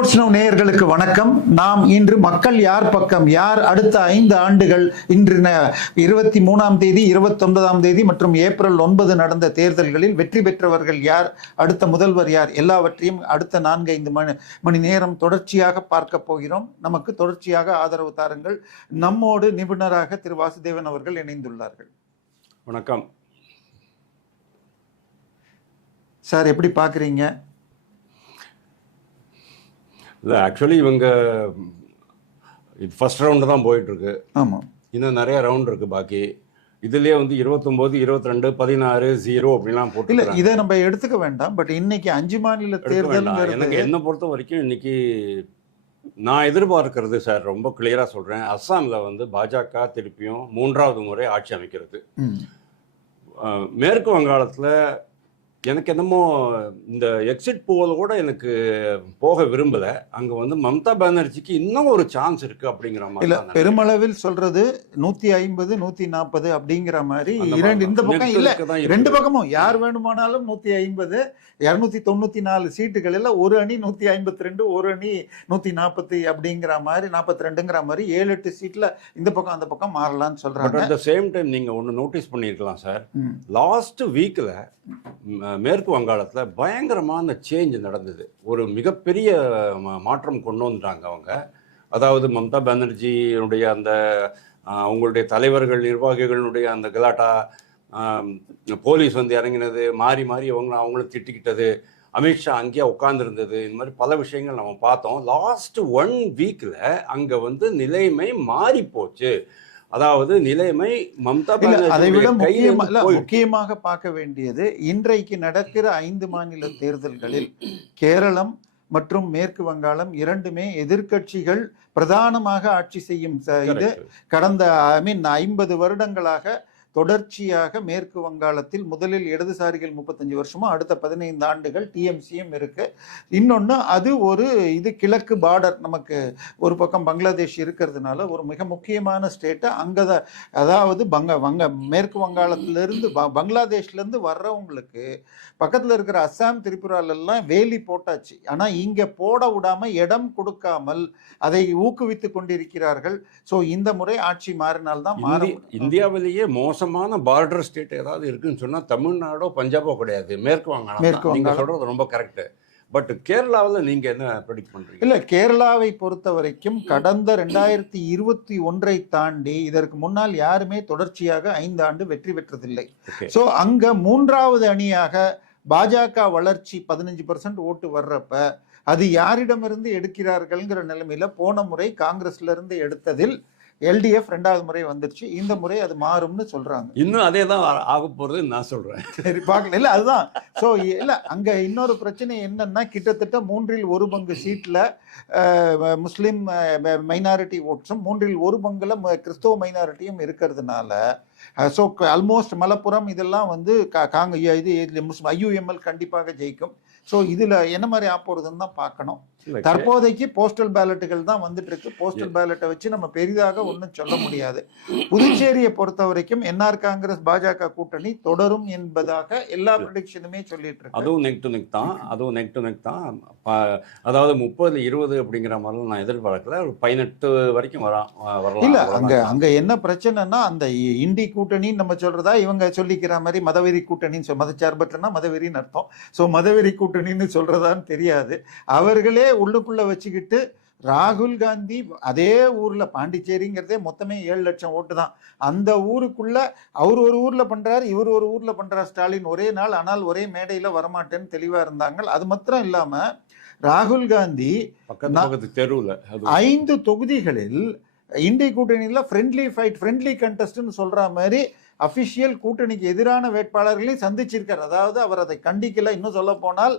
Sports now நேயர்களுக்கு வணக்கம். நாம் இன்று மக்கள் யார் பக்கம், யார் அடுத்த 5 ஆண்டுகள், இன்று 23ஆம் தேதி, 29ஆம் தேதி மற்றும் ஏப்ரல் 9 நடந்த தேர்தல்களில் வெற்றி பெற்றவர்கள் யார், அடுத்த முதல்வர் யார், எல்லாவற்றையும் அடுத்த 4-5 மணி நேரம் தொடர்ச்சியாக பார்க்க போகிறோம். நமக்கு தொடர்ச்சியாக ஆதரவு தாருங்கள். நம்மோடு நிபுணராக திரு வாசுதேவன் அவர்கள் இணைந்துள்ளார்கள். வணக்கம் சார், எப்படி பார்க்குறீங்க? இல்லை, ஆக்சுவலி இவங்க ஃபர்ஸ்ட் ரவுண்டு தான் போயிட்டுருக்கு. ஆமாம், இன்னும் நிறைய ரவுண்ட் இருக்குது பாக்கி. இதுலேயே 29, 22, 16, 0 அப்படிலாம் போட்டு. இல்லை, இதை நம்ம எடுத்துக்க வேண்டாம். பட் இன்னைக்கு 5 மாநில தேர்தல் எனக்கு என்னை பொறுத்த வரைக்கும் இன்னைக்கு நான் எதிர்பார்க்கறது சார், ரொம்ப கிளியராக சொல்கிறேன், அஸ்ஸாமில் பாஜக திருப்பியும் 3வது முறை ஆட்சி அமைக்கிறது. மேற்கு வங்காளத்தில் எனக்கு என்னமோ இந்த எக்ஸிட் போல் கூட எனக்கு போக விரும்பலை. அங்கே மம்தா பானர்ஜிக்கு இன்னும் ஒரு சான்ஸ் இருக்குது அப்படிங்கிற மாதிரி. இல்லை, பெருமளவில் சொல்றது 150, 140 அப்படிங்கிற மாதிரி. இந்த பக்கம் இல்லை, 2 பக்கமும் யார் வேணுமானாலும் 150, 294 சீட்டுகளில் ஒரு அணி 152, ஒரு அணி 140 அப்படிங்கிற மாதிரி, 42ங்கிற மாதிரி 7-8 சீட்டில் இந்த பக்கம் அந்த பக்கம் மாறலாம்னு சொல்றாங்க. அட் த சேம் டைம் நீங்கள் ஒன்று நோட்டீஸ் பண்ணியிருக்கலாம் சார், லாஸ்ட் வீக்கில் மேற்கு வங்காளத்தில் பயங்கரமான சேஞ்ச் நடந்தது. ஒரு மிகப்பெரிய மாற்றம் கொண்டு வந்துட்டாங்க அவங்க. அதாவது மம்தா பானர்ஜியினுடைய அந்த அவங்களுடைய தலைவர்கள், நிர்வாகிகளுடைய அந்த கலாட்டா, போலீஸ் இறங்கினது, மாறி மாறி அவங்களும் திட்டிக்கிட்டது, அமித்ஷா அங்கேயே உட்கார்ந்துருந்தது, இந்த மாதிரி பல விஷயங்கள் நம்ம பார்த்தோம். லாஸ்ட் 1 வீக்கில் அங்கே நிலைமை மாறி போச்சு. அதாவது நிலைமை மம்தா அதை விட முக்கியமாக பார்க்க வேண்டியது, இன்றைக்கு நடக்கிற 5 மாநில தேர்தல்களில் கேரளம் மற்றும் மேற்கு வங்காளம் இரண்டுமே எதிர்க்கட்சிகள் பிரதானமாக ஆட்சி செய்யும். இது கடந்த 50 வருடங்களாக தொடர்ச்சியாக மேற்கு வங்காளத்தில் முதலில் இடதுசாரிகள் 35 வருஷமும், அடுத்த 15 ஆண்டுகள் டிஎம்சியும் இருக்கு. இன்னொன்று, அது ஒரு கிழக்கு பார்டர், நமக்கு ஒரு பக்கம் பங்களாதேஷ் இருக்கிறதுனால ஒரு மிக முக்கியமான ஸ்டேட்டு அங்கே. அதாவது மேற்கு வங்காளத்திலிருந்து பங்களாதேஷ்லேருந்து வர்றவங்களுக்கு பக்கத்தில் இருக்கிற அஸ்ஸாம், திரிபுராலெல்லாம் வேலி போட்டாச்சு. ஆனால் இங்கே போட விடாமல், இடம் கொடுக்காமல் அதை ஊக்குவித்து கொண்டிருக்கிறார்கள். ஸோ இந்த முறை ஆட்சி மாறினால்தான் மாறும். இந்தியாவிலேயே மோசமான பார்டர் ஸ்டேட் ஏதாவது இருக்குன்னு சொன்னால் தமிழ்நாடோ பஞ்சாபோ கிடையாது, மேற்கு வங்காளம். நீங்கள் சொல்கிறது ரொம்ப கரெக்டு. பட் கேரளாவில் நீங்கள் என்ன ப்ரெடிக்ட் பண்ணுறீங்க? இல்லை, கேரளாவை பொறுத்த வரைக்கும் கடந்த 2021 தாண்டி இதற்கு முன்னால் யாருமே தொடர்ச்சியாக 5 ஆண்டு வெற்றி பெற்றதில்லை. ஸோ அங்கே 3வது அணியாக பாஜக வளர்ச்சி 15% ஓட்டு வர்றப்ப அது யாரிடமிருந்து எடுக்கிறார்கள்ங்கிற நிலைமையில போன முறை காங்கிரஸ்ல இருந்து எடுத்ததில் எல்டிஎஃப் 2வது முறை வந்துருச்சு. இந்த முறை அது மாறும்னு சொல்றாங்க. இன்னும் அதே தான் ஆக போறதுன்னு நான் சொல்றேன். சரி, பார்க்கல. இல்லை, அதுதான். ஸோ இல்லை, அங்கே இன்னொரு பிரச்சனை என்னன்னா, கிட்டத்தட்ட 3 1 பங்கு சீட்டில் முஸ்லீம் மைனாரிட்டி ஓட்ஸும் 3 1 பங்குல கிறிஸ்தவ மைனாரிட்டியும் இருக்கிறதுனால, ஸோ ஆல்மோஸ்ட் மலப்புரம் இதெல்லாம் ஐயுஎம்எல் கண்டிப்பாக ஜெயிக்கும். ஸோ இதில் என்ன மாதிரி ஆப்போறதுன்னு தான் பார்க்கணும். தற்போதைக்கு போஸ்டல் பேலட்டுகள் தான் வந்துட்டு இருக்கு. போஸ்டல் பேலட்டை வச்சு நம்ம பெரிதாக ஒன்றும் சொல்ல முடியாது. புதுச்சேரியை பொறுத்த வரைக்கும் என்ஆர் காங்கிரஸ் பாஜக கூட்டணி தொடரும் என்பதாக எல்லா ப்ரெடிக்ஷனுமே சொல்லிட்டு இருக்கு. அதுவும் நெக் டு நெக் தான். அதாவது 30, 20 அப்படிங்கிற மாதிரி நான் எதிர்பார்க்கல. 18 வரைக்கும் வரலாம். இல்லை, அங்கே என்ன பிரச்சனைனா, அந்த இண்டி கூட்டணின்னு நம்ம சொல்றதா, இவங்க சொல்லிக்கிற மாதிரி மதவெறி கூட்டணின்னு மதச்சார்பற்றனா மதவெறின்னு அர்த்தம். ஸோ மதவெறி கூட்டணின்னு சொல்றதான்னு தெரியாது. அவர்களே உள்ளுக்குள்ள வச்சுக்கிட்டு ராகுல் காந்தி அதே ஊர்ல, பாண்டிச்சேரிங்கிறதே மொத்தமே 7 லட்சம் ஓட்டு தான். அந்த ஊருக்குள்ள அவர் ஒரு ஊர்ல பண்றாரு, இவர் ஒரு ஊர்ல பண்றாரு. ஸ்டாலின் ஒரே நாள், ஆனால் ஒரே மேடையில வரமாட்டேன்னு தெளிவா இருந்தாங்க. அது மாத்திரம் இல்லாம ராகுல் காந்தி தெருவில் 5 தொகுதிகளில் இந்திய கூட்டணியில் ஃப்ரெண்ட்லி ஃபைட், ஃப்ரெண்ட்லி கண்டஸ்ட்னு சொல்ற மாதிரி அஃபிஷியல் கூட்டணிக்கு எதிரான வேட்பாளர்களையும் சந்திச்சிருக்கார். அதாவது அவர் அதை கண்டிக்கல. இன்னும் சொல்ல போனால்,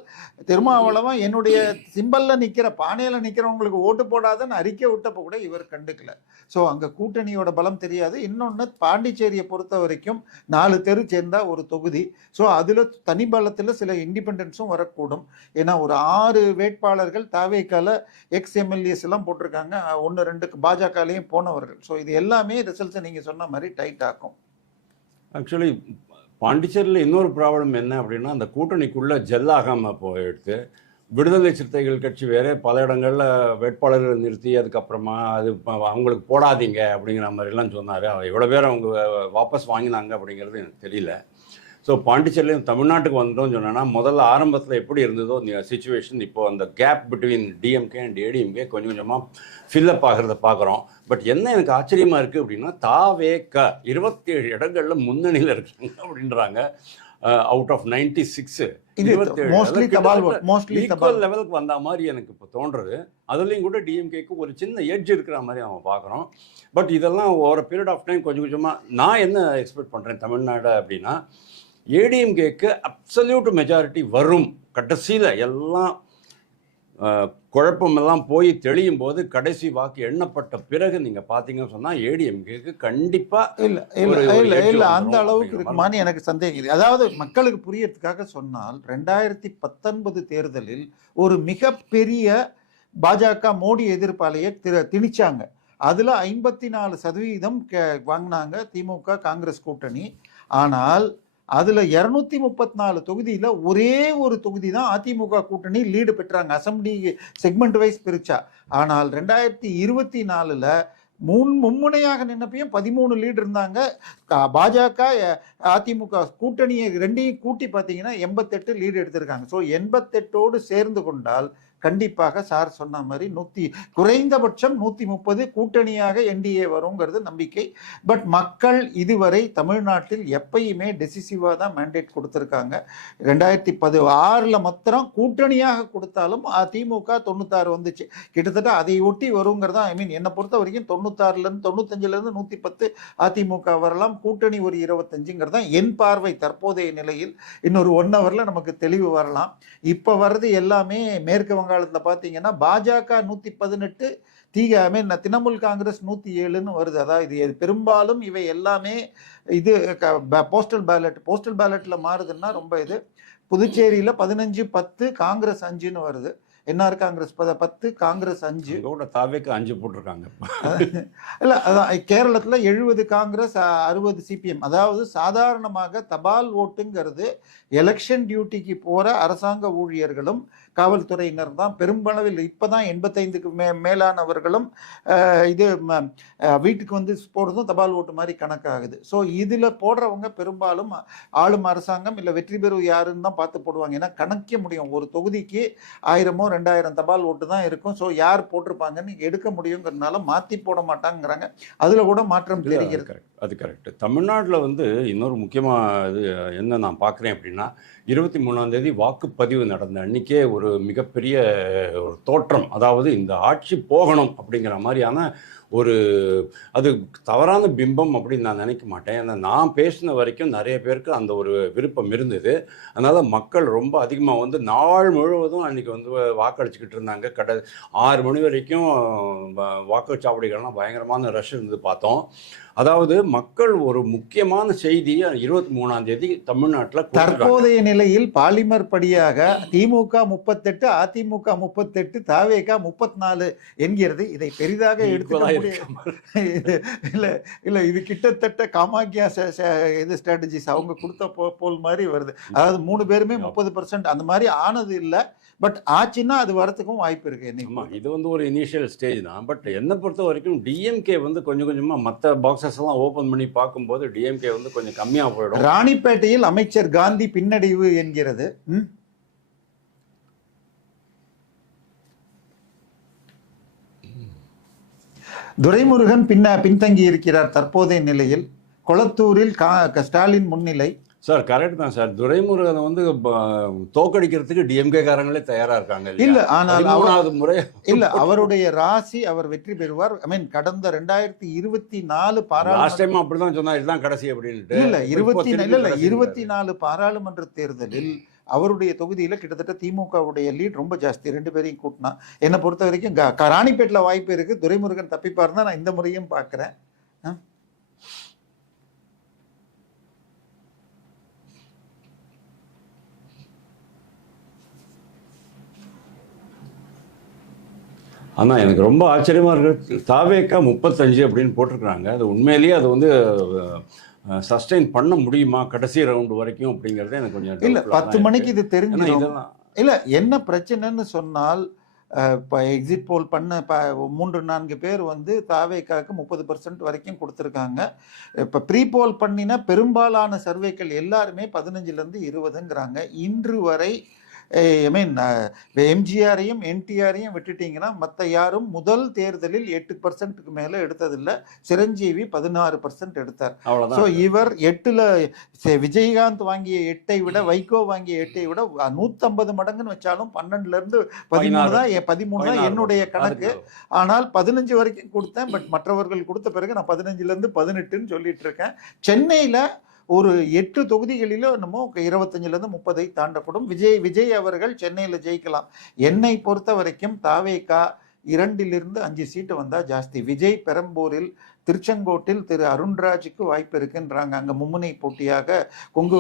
திருமாவளவன் என்னுடைய சிம்பல்ல நிற்கிற, பானையில நிற்கிறவங்களுக்கு ஓட்டு போடாதன்னு அறிக்கை விட்டப்போ கூட இவர் கண்டுக்கல. ஸோ அங்கே கூட்டணியோட பலம் தெரியாது. இன்னொன்று, பாண்டிச்சேரியை பொறுத்த வரைக்கும் 4 தெரு சேர்ந்தா ஒரு தொகுதி. ஸோ அதில் தனி பலத்தில் சில இண்டிபெண்டன்ஸும் வரக்கூடும். ஏன்னா ஒரு 6 வேட்பாளர்கள் தாவேக்கால எக்ஸ்-எம்எல்ஏஸ் எல்லாம் போட்டிருக்காங்க. 1-2 பாஜகலையும் போனவர்கள். ஸோ இது எல்லாமே ரிசல்ட்ஸை நீங்கள் சொன்ன மாதிரி டைட் ஆக்கும். ஆக்சுவலி பாண்டிச்சேரியில் இன்னொரு ப்ராப்ளம் என்ன அப்படின்னா, அந்த கூட்டணிக்குள்ளே ஜெல்லாகாமல் போயிடுது. விடுதலை சிறுத்தைகள் கட்சி வேற பல இடங்களில் வேட்பாளர்கள் நிறுத்தி அதுக்கப்புறமா அது அவங்களுக்கு போடாதீங்க அப்படிங்கிற மாதிரிலாம் சொன்னார். எவ்வளோ பேர் அவங்க வாபஸ் வாங்கினாங்க அப்படிங்கிறது எனக்கு தெரியல. ஸோ பாண்டிச்சேரியிலும் தமிழ்நாட்டுக்கு வந்தோம்னு சொன்னோன்னா முதல்ல ஆரம்பத்தில் எப்படி இருந்ததோ இந்த சுச்சுவேஷன் இப்போ அந்த gap between DMK and ADMK கொஞ்சம் கொஞ்சமாக ஃபில்லப் ஆகிறத பார்க்குறோம். பட் என்ன எனக்கு ஆச்சரியமாக இருக்குது அப்படின்னா தாவேக 27 இடங்களில் முன்னணியில் இருக்காங்க அப்படின்றாங்க. அவுட் ஆஃப் 96 ஈக்குவல் லெவலுக்கு வந்த மாதிரி எனக்கு இப்போ தோன்றுறது. அதுலேயும் கூட டிஎம்கேக்கு ஒரு சின்ன எட்ஜ் இருக்கிற மாதிரி நம்ம பார்க்குறோம். பட் இதெல்லாம் ஒரு பீரியட் ஆஃப் டைம் கொஞ்சம் கொஞ்சமாக நான் என்ன எக்ஸ்பெக்ட் பண்ணுறேன் தமிழ்நாடு அப்படின்னா, ஏடிஎம்கேக்கு அப்சல்யூட் மெஜாரிட்டி வரும். கடைசியில் எல்லாம் குழப்பமெல்லாம் போய் தெளியும் போது கடைசி வாக்கு எண்ணப்பட்ட பிறகு நீங்கள் பார்த்தீங்கன்னு சொன்னால் ஏடிஎம்கேக்கு கண்டிப்பாக இல்லை அந்த அளவுக்கு இருக்குமான்னு எனக்கு சந்தேகம். அதாவது மக்களுக்கு புரியறதுக்காக சொன்னால் 2019 தேர்தலில் ஒரு மிகப்பெரிய பாஜக மோடி எதிர்ப்பாளையை திணிச்சாங்க. அதில் 54% வாங்கினாங்க திமுக காங்கிரஸ் கூட்டணி. ஆனால் அதில் 234 தொகுதியில் ஒரே ஒரு தொகுதி தான் அதிமுக கூட்டணி லீடு பெற்றாங்க, அசம்பிளி செக்மெண்ட் வைஸ் பிரிச்சா. ஆனால் 2024 மும்முனையாக நின்னப்பையும் 13 லீடு இருந்தாங்க. பாஜக அதிமுக கூட்டணியை ரெண்டையும் கூட்டி பார்த்தீங்கன்னா 88 லீடு எடுத்திருக்காங்க. ஸோ 88ஓடு சேர்ந்து கொண்டால் கண்டிப்பாக சார் சொன்ன மாதிரி குறைந்தபட்சம் 130 கூட்டணியாக என்டிஏ வருங்கிறது நம்பிக்கை. பட் மக்கள் இதுவரை தமிழ்நாட்டில் எப்பயுமே டெசிசிவாக தான் மேண்டேட் கொடுத்துருக்காங்க. 2016 மாத்திரம் கூட்டணியாக கொடுத்தாலும் திமுக 96 வந்துச்சு. கிட்டத்தட்ட அதை ஒட்டி வருங்கிறதா என்னை பொறுத்த வரைக்கும் 96லேருந்து 95லேருந்து 110 அதிமுக வரலாம், கூட்டணி ஒரு 25ங்கிறது தான் என் பார்வை தற்போதைய நிலையில். இன்னொரு 1 ஹவரில் நமக்கு தெளிவு வரலாம். இப்போ வர்றது எல்லாமே மேற்கு வங்காளத்தில் பார்த்தீங்கன்னா பாஜக 118, திரிணாமுல் காங்கிரஸ் 107ன்னு வருது. அதாவது இது பெரும்பாலும் இவை எல்லாமே இது போஸ்டல் பேலட்ல மாறுதுன்னா ரொம்ப இது. புதுச்சேரியில் 15-10 காங்கிரஸ் 5ன்னு வருது. என்ஆர் காங்கிரஸ் 10, காங்கிரஸ் 5. தாவேக்கு 5 போட்டிருக்காங்க. இல்லை அதான் கேரளத்தில் 70 காங்கிரஸ் 60 சிபிஎம். அதாவது சாதாரணமாக தபால் ஓட்டுங்கிறது எலெக்ஷன் டியூட்டிக்கு போகிற அரசாங்க ஊழியர்களும் காவல்துறையினர் தான் பெரும்பளவில். இப்போ தான் 85க்கு மேலானவர்களும் இது வீட்டுக்கு வந்து போடுறதும் தபால் ஓட்டு மாதிரி கணக்காகுது. ஸோ இதில் போடுறவங்க பெரும்பாலும் ஆளும் அரசாங்கம் இல்லை வெற்றி பெறு யாருன்னு தான் பார்த்து போடுவாங்க. ஏன்னா கணக்க முடியும், ஒரு தொகுதிக்கு 1000 2000 தபால் ஓட்டு தான் இருக்கும். ஸோ யார் போட்டிருப்பாங்கன்னு எடுக்க முடியுங்கிறதுனால மாற்றி போட மாட்டாங்கிறாங்க. அதில் கூட மாற்றம் தெரிகிறது. அது கரெக்ட். தமிழ்நாட்டில் வந்து இன்னொரு முக்கியமாக இது என்ன நான் பார்க்குறேன் அப்படின்னா, 23ஆம் தேதி வாக்குப்பதிவு நடந்த அன்றைக்கே ஒரு மிகப்பெரிய ஒரு தோற்றம், அதாவது இந்த ஆட்சி போகணும் அப்படிங்கிற மாதிரியான ஒரு அது தவறான பிம்பம் அப்படின்னு நான் நினைக்க மாட்டேன். ஏன்னா நான் பேசின வரைக்கும் நிறைய பேருக்கு அந்த ஒரு விருப்பம் இருந்தது. அதனால் மக்கள் ரொம்ப அதிகமாக வந்து நாள் முழுவதும் அன்றைக்கி வந்து வாக்களிச்சுக்கிட்டு இருந்தாங்க. 6 மணி வரைக்கும் வாக்குச்சாவடிகள்லாம் பயங்கரமான ரஷ் இருந்தது பார்த்தோம். அதாவது மக்கள் ஒரு முக்கியமான செய்தியை 23ஆம் தேதி தமிழ்நாட்டில் தற்போதைய நிலையில் பாலிமர் படியாக திமுக 38, அதிமுக 38, தாவேக 34 என்கிறது. இதை பெரிதாக எடுத்துக்க இல்லை இது கிட்டத்தட்ட காமாக்கியா இது ஸ்ட்ராட்டஜிஸ் அவங்க கொடுத்த போல் மாதிரி வருது. அதாவது 3 பேருமே 30% அந்த மாதிரி ஆனது இல்லை. பட் ஆச்சுன்னா அது வரத்துக்கும் வாய்ப்பு இருக்கு. இது வந்து ஒரு இனிஷியல் ஸ்டேஜ் தான். பட் என்னை பொறுத்த வரைக்கும் டிஎம்கே வந்து கொஞ்சம் கொஞ்சமாக மற்ற பாக்ஸஸ் எல்லாம் ஓப்பன் பண்ணி பார்க்கும்போது டிஎம்கே வந்து கொஞ்சம் கம்மியாக போயிடும். ராணிப்பேட்டையில் அமைச்சர் காந்தி பின்னடைவு என்கிறது. துரைமுருகன் பின்தங்கி இருக்கிறார் தற்போதைய நிலையில். கொளத்தூரில் ஸ்டாலின் முன்னிலை. சார் கரெக்ட் தான் சார். துரைமுருகனை வந்து தோக்கடிக்கிறதுக்கு டிஎம்கே காரங்களே தயாரா இருக்காங்க. இல்ல ஆனால் முறை இல்ல அவருடைய ராசி அவர் வெற்றி பெறுவார். கடந்த 2024 பாராளுமன்ற அப்படிதான் சொன்னா இதுதான் கடைசி அப்படின்னு இல்ல 24 பாராளுமன்ற தேர்தலில் அவருடைய தொகுதியில கிட்டத்தட்ட திமுகவுடைய லீட் ரொம்ப ஜாஸ்தி. 2 பேரையும் கூட்டினா என்னை பொறுத்த வரைக்கும் ராணிப்பேட்டில் வாய்ப்பு இருக்கு. துரைமுருகன் தப்பிப்பார் தான் நான் இந்த முறையும் பார்க்கிறேன். ஆனால் எனக்கு ரொம்ப ஆச்சரியமாக இருக்கு, தாவேக்கா 35 அப்படின்னு போட்டிருக்கிறாங்க. அது உண்மையிலேயே அது வந்து சஸ்டெயின் பண்ண முடியுமா கடைசி ரவுண்டு வரைக்கும் அப்படிங்கிறத எனக்கு கொஞ்சம் இல்லை 10 மணிக்கு இது தெரிஞ்சு இதெல்லாம் இல்ல என்ன பிரச்சனைன்னு சொன்னால், இப்போ எக்ஸிட் போல் பண்ண 3-4 பேர் வந்து தாவேக்காவுக்கு 30% வரைக்கும் கொடுத்துருக்காங்க. இப்போ ப்ரீ போல் பண்ணின பெரும்பாலான சர்வேக்கள் எல்லாருமே 15லேருந்து 20ங்கிறாங்க. இன்று வரை ஐ மீன் எம்ஜிஆரையும் என்டிஆரையும் விட்டுட்டீங்கன்னா மற்ற யாரும் முதல் தேர்தலில் 8%க்கு மேலே எடுத்ததில்லை. சிரஞ்சீவி 16% எடுத்தார். ஸோ இவர் 8ல் விஜயகாந்த் வாங்கிய 8ஐ விட வைகோ வாங்கிய 8ஐ விட 150 மடங்குன்னு வச்சாலும் 12லேருந்து 13 தான் என்னுடைய கணக்கு. ஆனால் 15 வரைக்கும் கொடுத்தேன். பட் மற்றவர்கள் கொடுத்த பிறகு நான் 15லேருந்து 18ன்னு சொல்லிட்டு இருக்கேன். சென்னையில் ஒரு 8 தொகுதிகளிலோ என்னமோ 25லேருந்து 30 தாண்டப்படும். விஜய் அவர்கள் சென்னையில் ஜெயிக்கலாம். என்னை பொறுத்த வரைக்கும் தாவேகா 2லிருந்து 5 சீட்டு வந்தால் ஜாஸ்தி. விஜய் பெரம்பூரில், திருச்செங்கோட்டில் திரு அருண்ராஜுக்கு வாய்ப்பு இருக்குன்றாங்க. அங்கே மும்முனை போட்டியாக கொங்கு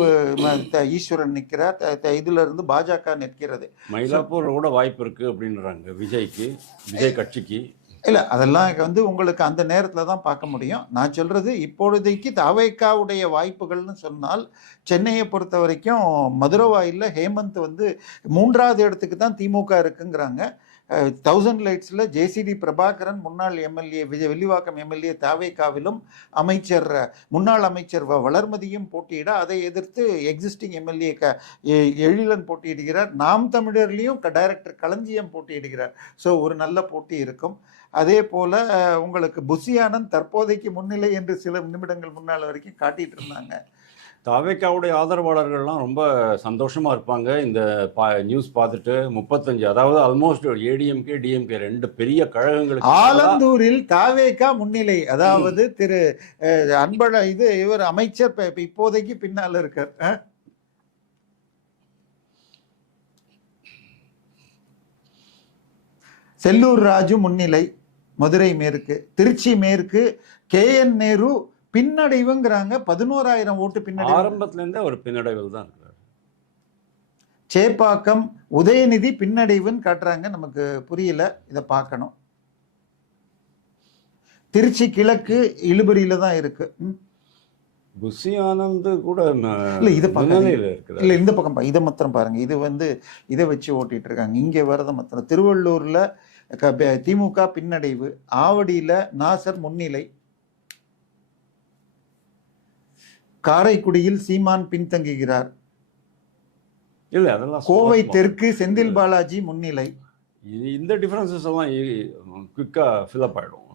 ஈஸ்வரன் நிற்கிறார். இதுல இருந்து பாஜக நிற்கிறது. மயிலாப்பூர் கூட வாய்ப்பு இருக்கு அப்படின்றாங்க விஜய்க்கு, விஜய் கட்சிக்கு. இல்லை, அதெல்லாம் வந்து உங்களுக்கு அந்த நேரத்தில் தான் பார்க்க முடியும். நான் சொல்கிறது இப்பொழுதைக்கு தாவேக்காவுடைய வாய்ப்புகள்னு சொன்னால், சென்னையை பொறுத்த வரைக்கும் மதுரவாயில் ஹேமந்த் வந்து 3வது இடத்துக்கு தான் திமுக இருக்குங்கிறாங்க. 1000 லைட்ஸில் ஜேசிடி பிரபாகரன் முன்னாள் எம்எல்ஏ வெள்ளிவாக்கம் எம்எல்ஏ தாவேக்காவிலும் முன்னாள் அமைச்சர் வளர்மதியும் போட்டியிட, அதை எதிர்த்து எக்ஸிஸ்டிங் எம்எல்ஏ எழிலன் போட்டியிடுகிறார். நாம் தமிழர்லேயும் டைரக்டர் களஞ்சியம் போட்டியிடுகிறார். ஸோ ஒரு நல்ல போட்டி இருக்கும். அதே போல் உங்களுக்கு புஷி ஆனந்த் தற்போதைக்கு முன்னிலை என்று சில நிமிடங்கள் முன்னால் வரைக்கும் காட்டிகிட்டு இருந்தாங்க. தாவேக்காவுடைய ஆதரவாளர்கள்லாம் ரொம்ப சந்தோஷமாக இருப்பாங்க இந்த நியூஸ் பார்த்துட்டு. 35, அதாவது ஆல்மோஸ்ட் ஏடிஎம்கே டிஎம்கே 2 பெரிய கழகங்களுக்கு ஆலந்தூரில் தாவேக்கா முன்னிலை. அதாவது திரு இவர் அமைச்சர் இப்போதைக்கு பின்னால் இருக்கார். செல்லூர் ராஜு முன்னிலை மதுரை மேற்கு. திருச்சி மேற்கு KN நேரு பின்னடைவுங்கிறாங்க. 11,000 ஓட்டு பின்னடைவு. ஆரம்பத்துல இருந்தே ஒரு பின்னடைவில் தான் இருக்கிறார். சேப்பாக்கம் உதயநிதி பின்னடைவுன்னு காட்டுறாங்க. நமக்கு புரியல, இதை பார்க்கணும். திருச்சி கிழக்கு இழுபறியில தான் இருக்கு. புஷி ஆனந்த் கூட இல்ல இதை இல்ல இந்த பக்கம் இதை மாத்திரம் பாருங்க. இது வந்து இதை வச்சு ஓட்டிட்டு இருக்காங்க. இங்க வரத மாத்திரம். திருவள்ளூர்ல திமுக பின்னடைவு. ஆவடியில நாசர் முன்னிலை. காரைக்குடியில் சீமான் பின்தங்குகிறார். இல்ல அதெல்லாம் கோவை தெற்கு செந்தில் பாலாஜி முன்னிலை. இந்த டிஃபரன்சஸ் எல்லாம் குயிக்கா ஃபில் அப் ஆயிடும்.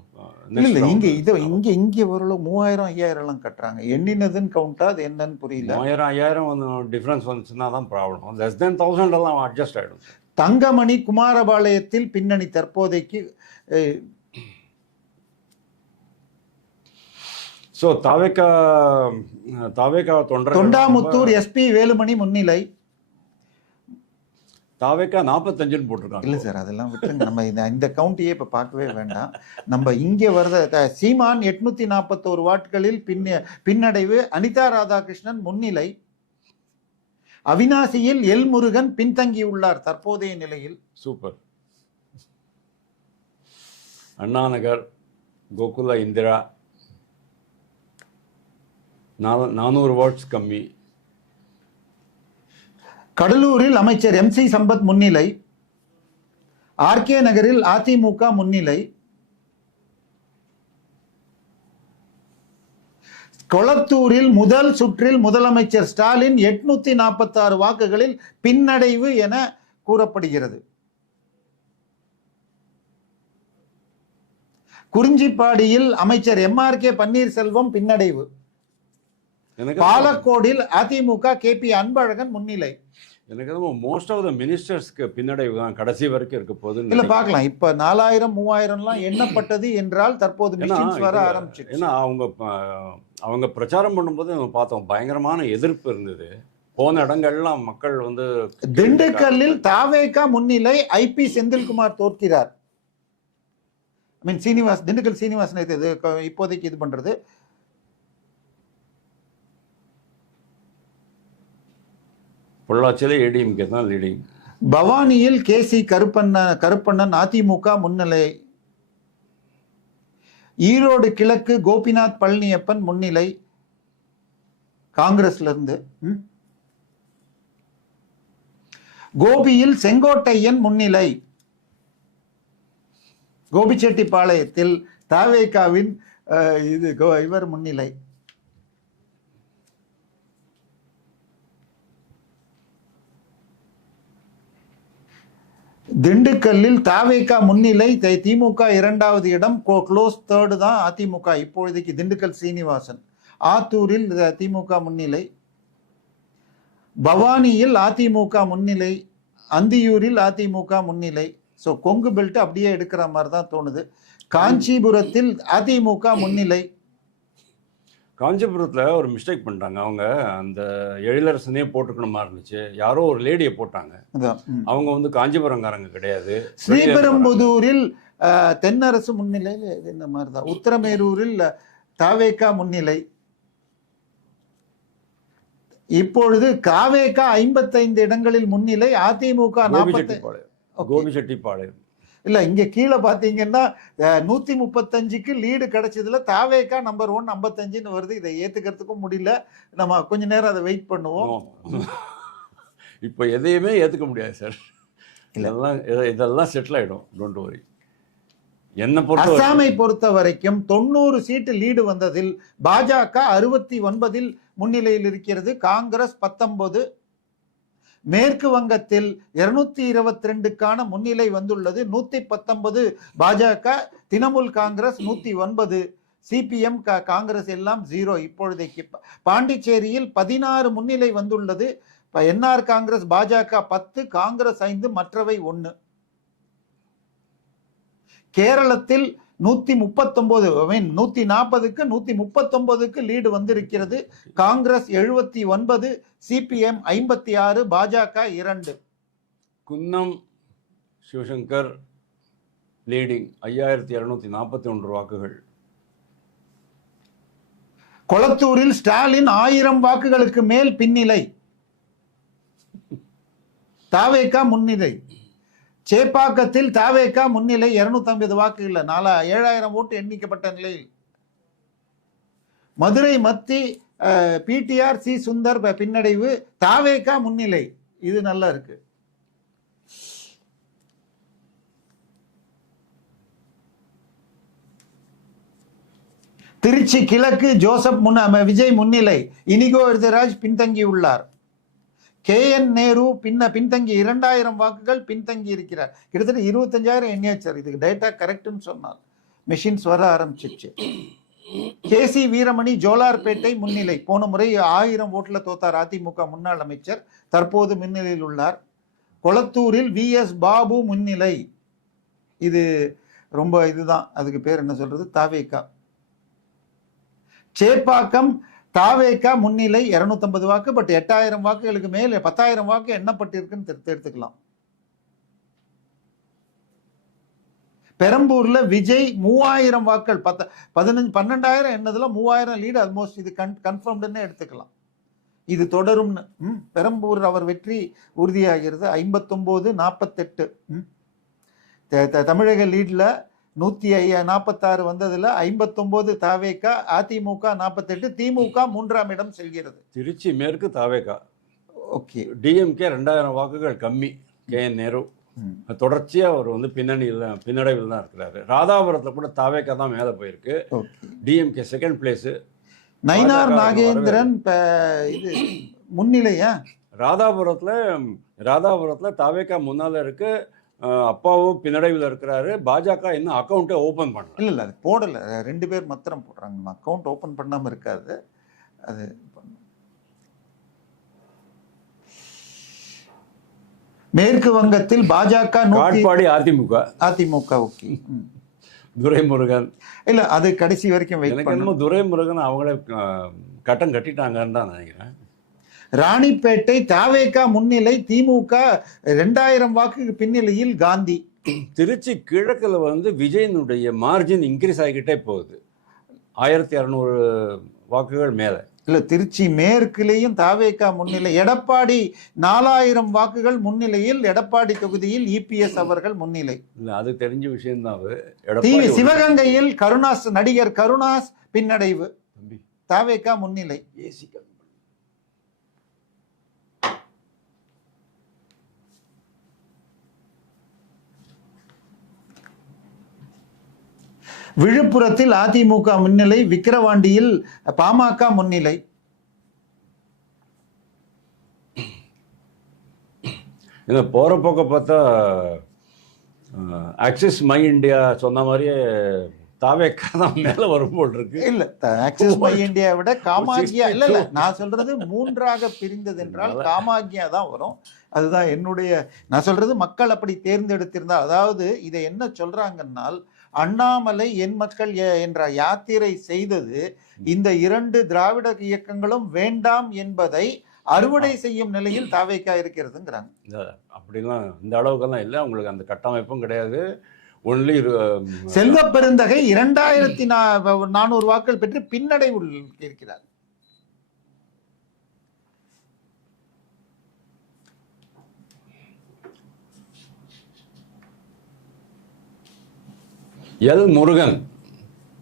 இல்ல இங்க ஒரு 3000-5000 கட்டுறாங்க. எண்ணினதுன்னு கவுண்டா, அது என்னன்னு புரியல. 1000-5000 டிஃபரன்ஸ் வந்துச்சுன்னா தான் ப்ராப்ளம். லெஸ் தென் 1000 எல்லாம் அட்ஜஸ்ட் ஆயிடும். தங்கமணி குமாரபாளையத்தில் பின்னணி தற்போதைக்கு. ஸோ தாவேக்கா தொண்டாமுத்தூர் SP வேலுமணி முன்னிலை. தாவேக்கா 45ன்னு போட்டிருக்காங்க. இல்லை சார், அதெல்லாம் விட்டுருங்க. நம்ம இந்த கவுண்டையே இப்போ பார்க்கவே வேண்டாம். நம்ம இங்கே வரத சீமான் 841 வாட்களில் பின்னடைவு. அனிதா ராதாகிருஷ்ணன் முன்னிலை. அவினாசியில் எல் முருகன் பின்தங்கியுள்ளார் தற்போதைய நிலையில். சூப்பர். அண்ணாநகர் கோகுலா இந்திரா 400 வாட்ஸ் கம்மி. கடலூரில் அமைச்சர் MC சம்பத் முன்னிலை. RK நகரில் அதிமுக முன்னிலை. கொளத்தூரில் முதல் சுற்றில் முதலமைச்சர் ஸ்டாலின் 846 வாக்குகளில் பின்னடைவு என கூறப்படுகிறது. குறிஞ்சிப்பாடியில் அமைச்சர் MRK பன்னீர்செல்வம் பின்னடைவு. பாலக்கோடில் அதிமுக KP அன்பழகன் முன்னிலை. எனக்கு மோஸ்ட் ஆஃப் த மினிஸ்டர்ஸ்க்கு பின்னடைவு தான் கடைசி வரைக்கும் இருக்க போகுது. இல்ல பார்க்கலாம். இப்ப 4000-3000 எண்ணப்பட்டது என்றால் தற்போது மிஷின்ஸ் வர ஆரம்பிச்சு. ஏன்னா அவங்க பிரச்சாரம் பண்ணும்போது நம்ம பார்த்தோம், பயங்கரமான எதிர்ப்பு இருந்தது. போன இடங்கள்லாம் மக்கள் வந்து. திண்டுக்கல்லில் தாவேகா முன்னிலை. IP செந்தில்குமார் தோற்கிறார். திண்டுக்கல் சீனிவாசன் இப்போதைக்கு இது பண்றது. பொள்ளாச்சியில் ADMK தான் லீடிங். பவானியில் KC கருப்பண்ணன் அதிமுக முன்னிலை. ஈரோடு கிழக்கு கோபிநாத் பழனியப்பன் முன்னிலை காங்கிரஸ்ல இருந்து. கோபியில் செங்கோட்டையன் முன்னிலை. கோபிச்செட்டிப்பாளையத்தில் தாவேகாவின் இவர் முன்னிலை. திண்டுக்கல்லில் தாவேகா முன்னிலை, திமுக 2வது இடம், க்ளோஸ் 3rd தான் அதிமுக இப்பொழுதைக்கு. திண்டுக்கல் சீனிவாசன். ஆத்தூரில் திமுக முன்னிலை. பவானியில் அதிமுக முன்னிலை. அந்தியூரில் அதிமுக முன்னிலை. ஸோ கொங்கு பெல்ட் அப்படியே எடுக்கிற மாதிரி தான் தோணுது. காஞ்சிபுரத்தில் அதிமுக முன்னிலை. காஞ்சிபுரத்தில் ஒரு மிஸ்டேக் பண்ணிட்டாங்க. அவங்க அந்த எழிலரசனே போட்டுக்கணுமா இருந்துச்சு, யாரோ ஒரு லேடியை போட்டாங்க. அவங்க வந்து காஞ்சிபுரங்காரங்க கிடையாது. ஸ்ரீபெரும்புதூரில் தென்னரசு முன்னிலை இந்த மாதிரி தான். உத்தரமேரூரில் தாவேகா முன்னிலை. இப்பொழுது காவேகா 55 இடங்களில் முன்னிலை, அதிமுக 40. கோபிச்செட்டிப்பாளையம் இல்ல, இங்க கீழே பாத்தீங்கன்னா 135க்கு லீடு கிடைச்சதுல தாவேகா நம்பர் 1 55ன்னு வருது. இதை ஏத்துக்கிறதுக்கும் முடியல. நம்ம கொஞ்ச நேரம் அதை வெயிட் பண்ணுவோம். இப்போ எதையுமே ஏத்துக்க முடியாது சார். இதெல்லாம் செட்டில் ஆயிடும். Don't worry. அசாமை பொறுத்த வரைக்கும் 90 சீட்டு லீடு வந்ததில் பாஜக 69இல் முன்னிலையில் இருக்கிறது, காங்கிரஸ் 19. மேற்கு வங்கத்தில் 222க்கான முன்னிலை வந்துள்ளது, 119 பாஜக, திரிணாமுல் காங்கிரஸ் 109, சிபிஎம் காங்கிரஸ் எல்லாம் 0 இப்பொழுதைக்கு. பாண்டிச்சேரியில் 16 முன்னிலை வந்துள்ளது, என்ஆர் காங்கிரஸ் பாஜக 10, காங்கிரஸ் 5, மற்றவை 1. கேரளத்தில் 140க்கு 139க்கு லீடு வந்திருக்கிறது, காங்கிரஸ் 79, சிபிஎம் 56, பாஜக 2. குன்னம் சிவசங்கர் லீடிங் 5241 வாக்குகள். கொளத்தூரில் ஸ்டாலின் 1000 வாக்குகளுக்கு மேல் பின்னிலை, தாவேகா முன்னிலை. சேப்பாக்கத்தில் தாவேகா முன்னிலை 250 வாக்குகள், 7000 ஓட்டு எண்ணிக்கப்பட்ட நிலையில். மதுரை மத்தி பிடிஆர் சி சுந்தர் பின்னடைவு, தாவேகா முன்னிலை. இது நல்லா இருக்கு. திருச்சி கிழக்கு ஜோசப் விஜய் முன்னிலை, இனிகோ எர்தராஜ் பின்தங்கியுள்ளார். KN நேரு பின்தங்கி 2000 வாக்குகள் பின்தங்கி இருக்கிறார். கிட்டத்தட்ட 25,000 எண்ணியாச்சார். இதுக்கு டேட்டா கரெக்ட்னு சொன்னால் மெஷின்ஸ் வர ஆரம்பிச்சிருச்சு. KC வீரமணி ஜோலார்பேட்டை முன்னிலை, போன முறை 1000 ஓட்டுல தோத்தார் அதிமுக முன்னாள் அமைச்சர், தற்போது முன்னிலையில் உள்ளார். கொளத்தூரில் VS பாபு முன்னிலை. இது ரொம்ப இதுதான், அதுக்கு பேர் என்ன சொல்றது, தாவேகா. சேப்பாக்கம் தாவேகா முன்னிலை 250 வாக்கு, பட் 8000 வாக்குகளுக்கு மேல் 10,000 வாக்கு எண்ணப்பட்டிருக்குன்னு எடுத்துக்கலாம். பெரம்பூர்ல விஜய் 3000 வாக்குகள், 12,000 என்னதுல 3000 லீடு, ஆல்மோஸ்ட் இது கன்ஃபர்ம்டுன்னு எடுத்துக்கலாம். இது தொடரும்னு. பெரம்பூர் அவர் வெற்றி உறுதியாகிறது. 59-48. தமிழக லீட்ல 146 வந்ததுல 59 தாவேகா, அதிமுக 48, திமுக 3ஆம் இடம் செல்கிறது. திருச்சி மேற்கு தாவேகா. ஓகே. DMK 2000 வாக்குகள் கம்மி. KN நேரு தொடர்ச்சியா அவர் வந்து பின்னடைவில் தான் இருக்கிறாரு. ராதாபுரத்துல கூட தாவேகா தான் மேல போயிருக்கு. DMK second place. Nainar Nagendran இது முன்னிலையா? ராதாபுரத்துல தாவேகா முன்னால இருக்கு, அப்பாவும் பின்னடைவில் இருக்கிறாரு. பாஜக இன்னும் அக்கௌண்ட்டை ஓபன் பண்ணல. இல்ல அது போடல, 2 பேர் மாத்திரம் போடுறாங்க. அக்கௌண்ட் ஓபன் பண்ணாம இருக்காது அது. மேற்கு வங்கத்தில் பாஜக அதிமுக. ஓகே. துரைமுருகன் இல்ல அது கடைசி வரைக்கும் வெயிட் பண்ணணும். துரைமுருகன் அவங்களே கட்டம் கட்டிட்டாங்கன்னு தான் நினைக்கிறேன். ராணிப்பேட்டை தாவேகா முன்னிலை, திமுக 2000 வாக்கு பின்னிலையில் காந்தி. திருச்சி கிழக்குல வந்து விஜயனுடைய மார்ஜின் இன்க்ரீஸ் ஆகிக்கிட்டே போகுது, 1200 வாக்குகள் மேல. இல்ல திருச்சி மேற்கிலையும் தாவேகா முன்னிலை. எடப்பாடி 4000 வாக்குகள் முன்னிலையில், எடப்பாடி தொகுதியில் EPS அவர்கள் முன்னிலை. இல்ல அது தெரிஞ்ச விஷயம்தான். சிவகங்கையில் நடிகர் கருணாஸ் பின்னடைவு, தாவேகா முன்னிலை. விழுப்புரத்தில் அதிமுக முன்னிலை, விக்கிரவாண்டியில் பாமக முன்னிலை. இந்த போற போக்க பார்த்தா ஆக்சிஸ் மை இந்தியா சொன்ன மாதிரியே தாவேக்கா தான் மேல வரும் போல் இருக்கு. இல்ல, ஆக்சிஸ் மை இந்தியா விட காமாக்கியா இல்ல நான் சொல்றது மூன்றாக பிரிந்தது என்றால் காமாக்கியா தான் வரும். அதுதான் என்னுடைய, நான் சொல்றது மக்கள் அப்படி தேர்ந்தெடுத்திருந்தால். அதாவது இதை என்ன சொல்றாங்கன்னால், அண்ணாமலை என் மக்கள் என்ற யாத்திரை செய்தது இந்த 2 திராவிட இயக்கங்களும் வேண்டாம் என்பதை அறுவடை செய்யும் நிலையில் தாவேக்கா இருக்கிறதுங்கிறாங்க. அப்படிலாம் இந்த அளவுக்கெல்லாம் இல்லை, உங்களுக்கு அந்த கட்டமைப்பும் கிடையாது. ஒன்லி செல்வ பெருந்தகை 2400 வாக்குகள் பெற்று பின்னடைவு இருக்கிறார். எல் முருகன்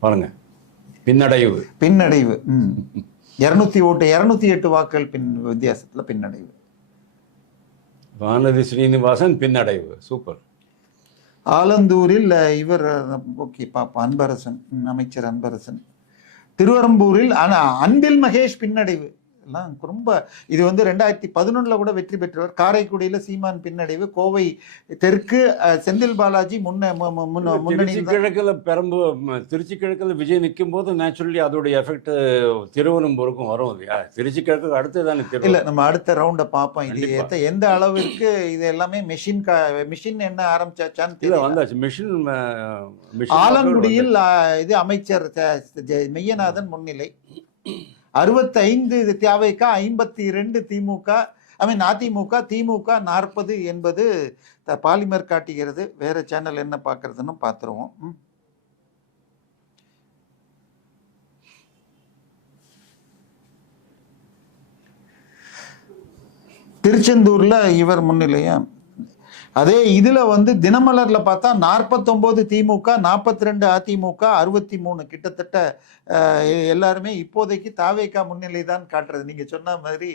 பாருங்க, பின்னடைவு 208 வாக்குகள் வித்தியாசத்துல பின்னடைவு. வானதி ஸ்ரீனிவாசன் பின்னடைவு, சூப்பர். ஆலந்தூரில் இவர் ஓகே பாப்பா அன்பரசன், அமைச்சர் அன்பரசன். திருவரம்பூரில் அன்பில் மகேஷ் பின்னடைவு. எல்லாம் ரொம்ப இது 2011 கூட வெற்றி பெற்றவர். காரைக்குடியில சீமான் பின்னடைவு. கோவை தெற்கு செந்தில் பாலாஜி திருச்சி கிழக்குல திருச்சி கிழக்குல விஜய் நிற்கும் போது நேச்சுரலி அதோடைய எஃபெக்ட் திருவனந்தபுரமும் வரும் இல்லையா? திருச்சி கிழக்கு அடுத்து தானே இல்ல, நம்ம அடுத்த ரவுண்ட பார்ப்போம். இது எந்த அளவிற்கு இது எல்லாமே மிஷின் என்ன ஆரம்பிச்சாச்சான்னு தெரியல. வந்தாச்சு மிஷின். ஆலங்குடியில் இது அமைச்சர் மெய்யநாதன் முன்னிலை. 65 திமுக, 52 திமுக, அதிமுக. திமுக 40 என்பது பாலிமர் காட்டுகிறது. வேற சேனல் என்ன பார்க்கறதுன்னு பார்த்துருவோம். திருச்செந்தூர்ல இவர் முன்னிலையா? அதே இதுல தினமலர்ல பார்த்தா 49 திமுக, 42 அதிமுக, 63 கிட்டத்தட்ட எல்லாருமே இப்போதைக்கு தாவேக்கா முன்னிலை தான் காட்டுறது. நீங்க சொன்ன மாதிரி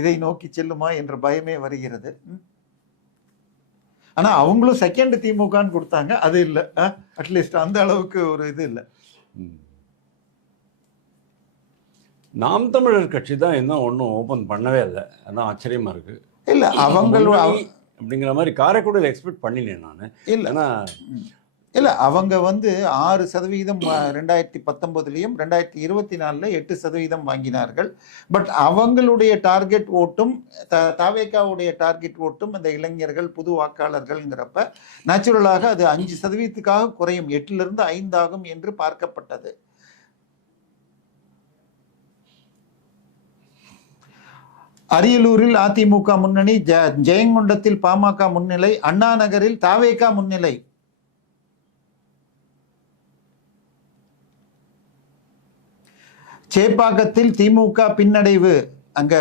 இதை நோக்கி செல்லுமா என்ற பயமே வருகிறது. ஆனா அவங்களும் செகண்ட் திமுகன்னு கொடுத்தாங்க, அது இல்லை. அட்லீஸ்ட் அந்த அளவுக்கு ஒரு இது இல்லை. நாம் தமிழர் கட்சி தான் இன்னும் ஒன்றும் ஓபன் பண்ணவே இல்லை. அதான் ஆச்சரியமா இருக்கு. இல்ல அவங்களோட அப்படிங்கிற மாதிரி காரைக்குடியில் எக்ஸ்பெக்ட் பண்ணினேன் நான். இல்லை அவங்க 6% 2019 2024 8% வாங்கினார்கள். பட் அவங்களுடைய டார்கெட் ஓட்டும் தாவேக்காவுடைய டார்கெட் ஓட்டும் இந்த இளைஞர்கள் புது வாக்காளர்கள்ங்கிறப்ப நேச்சுரலாக அது 5% குறையும், 8லிருந்து 5 ஆகும் என்று பார்க்கப்பட்டது. அரியலூரில் அதிமுக முன்னணி, ஜெயங்கொண்டத்தில் பாமக முன்னிலை, அண்ணா நகரில் தாவேக்கா முன்னிலை. சேப்பாக்கத்தில் திமுக பின்னடைவு. அங்க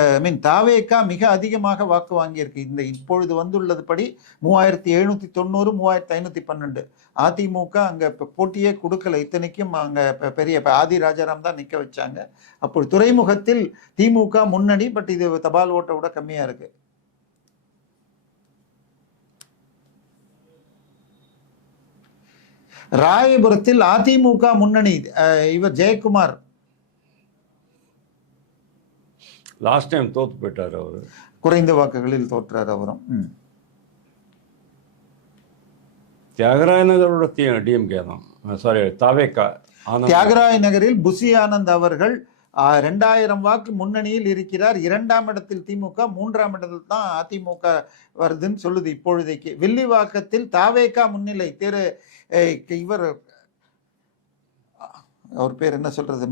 தாவேக்கா மிக அதிகமாக வாக்கு வாங்கியிருக்கு. இந்த இப்பொழுது வந்துள்ளதுபடி 3790, 3512. அதிமுக அங்க போட்டியே கொடுக்கல. இத்தனைக்கும் அங்க பெரிய ஆதி ராஜாராம் தான் நிக்க வச்சாங்க. அப்போ துறைமுகத்தில் திமுக முன்னணி, பட் இது தபால் ஓட்டை விட கம்மியா இருக்கு. ராயபுரத்தில் அதிமுக முன்னணி, இவர் ஜெயக்குமார் லாஸ்ட் டைம் தோத்து போயிட்டார். அவரு குறைந்த வாக்குகளில் தோற்றார் அவரும். தியாகராய நகரோட டிஎம்கே தான், சாரி தாவேக்கா. தியாகராய நகரில் புசி ஆனந்த் அவர்கள் 2000 வாக்கு முன்னணியில் இருக்கிறார். 2ஆம் இடத்தில் திமுக, 3ஆம் இடத்தில் தான் அதிமுக வருதுன்னு சொல்லுது இப்பொழுதைக்கு. வில்லிவாக்கத்தில் தாவேக்கா முன்னிலை. இவர் அவர் பேர் என்ன சொல்றது,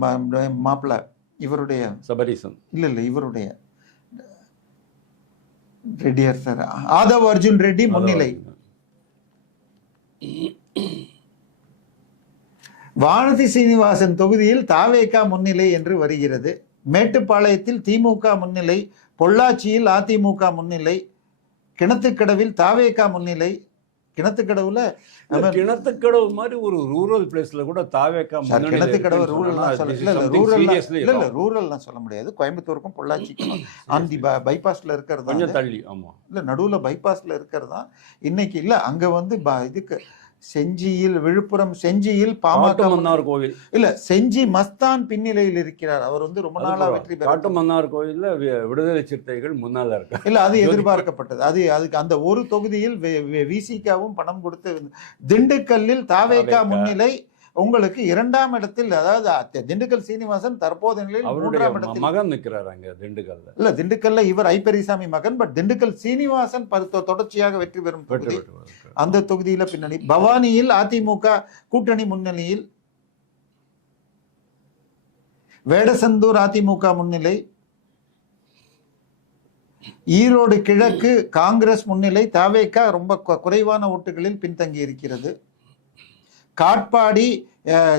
மாப்பிள்ள இவருடைய சபரீசன் இல்ல இவருடைய ரெட்டியார் சார், ஆதவ் அர்ஜுன் ரெட்டி முன்னிலை. வானதி சீனிவாசன் தொகுதியில் தாவேக்கா முன்னிலை என்று வருகிறது. மேட்டுப்பாளையத்தில் திமுக முன்னிலை, பொள்ளாச்சியில் அதிமுக முன்னிலை, கிணத்துக்கடவில் தாவேக்கா முன்னிலை. கிணத்துக்கடவுல மாதிரி ஒரு ரூரல் பிளேஸ்ல கூட தாவேக்கா முன்னிலை. கிணத்துக்கடவு ரூரல்லாம் சொல்ல முடியாது. கோயம்புத்தூருக்கும் பொள்ளாச்சிக்கும் ஆந்தி பைபாஸ்ல இருக்கிறது, கொஞ்சம் தள்ளி. ஆமா, இல்ல நடுவுல பைபாஸ்ல இருக்கிறதா இன்னைக்கு. இல்ல அங்க இதுக்கு செஞ்சியில், விழுப்புரம் செஞ்சியில் பாமக காட்டுமன்னார் கோவில் இல்ல, செஞ்சி மஸ்தான் பின்னிலையில் இருக்கிறார். அவர் வந்து ரொம்ப நாளா வெற்றி பெற. காட்டுமன்னார் கோவில்ல விடுதலை சிறுத்தைகள் முன்னால இருக்காங்க. இல்ல, அது எதிர்பார்க்கப்பட்டது. அதுக்கு அந்த ஒரு தொகுதியில் விசிகாவும் பணம் கொடுத்து. திண்டுக்கல்லில் தாவேகா முன்னிலை உங்களுக்கு 2ஆம் இடத்தில், அதாவது திண்டுக்கல் சீனிவாசன் தற்போது நிலையில் 3ஆம் இடத்தில். மகன் நிற்கிறார் அங்க திண்டுக்கல்ல. இல்ல, திண்டுக்கல்ல இவர் ஐப்பரிசாமி மகன். பட் திண்டுக்கல் சீனிவாசன் தொடர்ச்சியாக வெற்றி பெறும் தொகுதி. அந்த தொகுதியில பின்னணி. பவானியில் அதிமுக கூட்டணி முன்னிலையில், வேடசந்தூர் அதிமுக முன்னிலை, ஈரோடு கிழக்கு காங்கிரஸ் முன்னிலை, தாவேகா ரொம்ப குறைவான ஓட்டுகளில் பின்தங்கி இருக்கிறது. காட்பாடி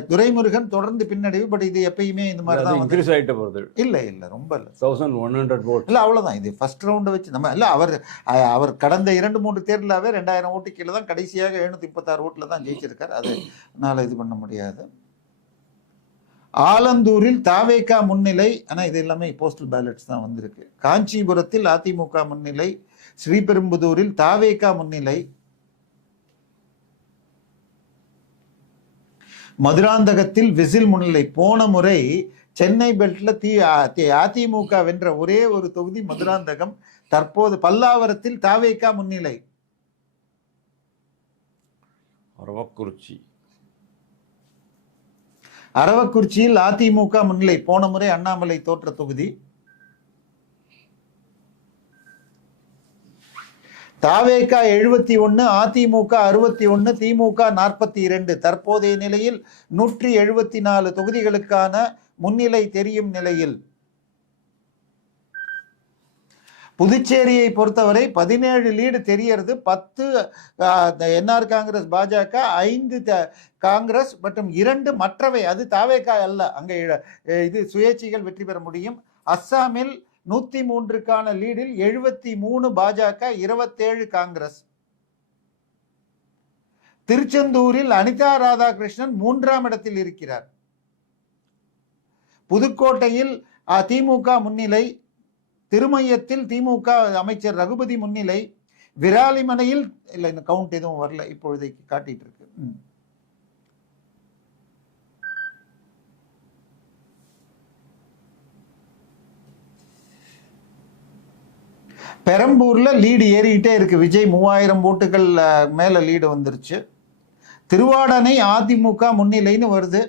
துரைமுருகன் தொடர்ந்து பின்னடைவு. பட் இது எப்பயுமே இந்த மாதிரி தான் இன்க்ரீஸ் ஆயிட்டு போகுது. இல்ல ரொம்ப இல்ல, 1100 votes. இல்ல, அவ்வளவுதான். இது ஃபர்ஸ்ட் ரவுண்ட் வச்சு நம்ம இல்ல. அவர் கடந்த 2-3 தேர்தலாவே 2000 ஓட்டு கீழே தான், கடைசியாக 736 ஓட்டுல தான் ஜெயிச்சிருக்கார். அதனால இது பண்ண முடியாது. ஆலந்தூரில் தாவேகா முன்னிலை. ஆனா இது எல்லாமே போஸ்டல் பேலட்ஸ் தான் வந்திருக்கு. காஞ்சிபுரத்தில் அதிமுக முன்னிலை, ஸ்ரீபெரும்புதூரில் தாவேகா முன்னிலை, மதுராந்தகத்தில் விசில் முன்னிலை. போன முறை சென்னை பெல்ட்ல அதிமுக வென்ற ஒரே ஒரு தொகுதி மதுராந்தகம். தற்போது பல்லாவரத்தில் தாவேகா முன்னிலை. அரவக்குறிச்சியில் அதிமுக முன்னிலை. போன முறை அண்ணாமலை தோற்ற தொகுதி. தாவேகா 71, அதிமுக 61, திமுக 42. தற்போதைய நிலையில் 174 தொகுதிகளுக்கான முன்னிலை தெரியும் நிலையில். புதுச்சேரியை பொறுத்தவரை 17 லீடு தெரியறது. 10 என்ஆர் காங்கிரஸ் பாஜக, 5 காங்கிரஸ் மற்றும் 2 மற்றவை. அது தாவேகா அல்ல. அங்க இது சுயேட்சைகள் வெற்றி பெற முடியும். அஸ்ஸாமில் 103க்கான லீடில் 73 பாஜக, 27 காங்கிரஸ். திருச்செந்தூரில் அனிதா ராதாகிருஷ்ணன் 3ஆம் இடத்தில் இருக்கிறார். புதுக்கோட்டையில் திமுக முன்னிலை. திருமையத்தில் திமுக அமைச்சர் ரகுபதி முன்னிலை. விராலிமனையில் இல்ல, இந்த கவுண்ட் எதுவும் வரல, இப்பொழுதைக்கு காட்டிட்டு இருக்கு. பெரம்பூர்ல லீடு ஏறிக்கிட்டே இருக்கு. விஜய் 3000 ஓட்டுகள் மேல லீடு வந்துருச்சு. திருவாடனை அதிமுக முன்னிலைன்னு வருது.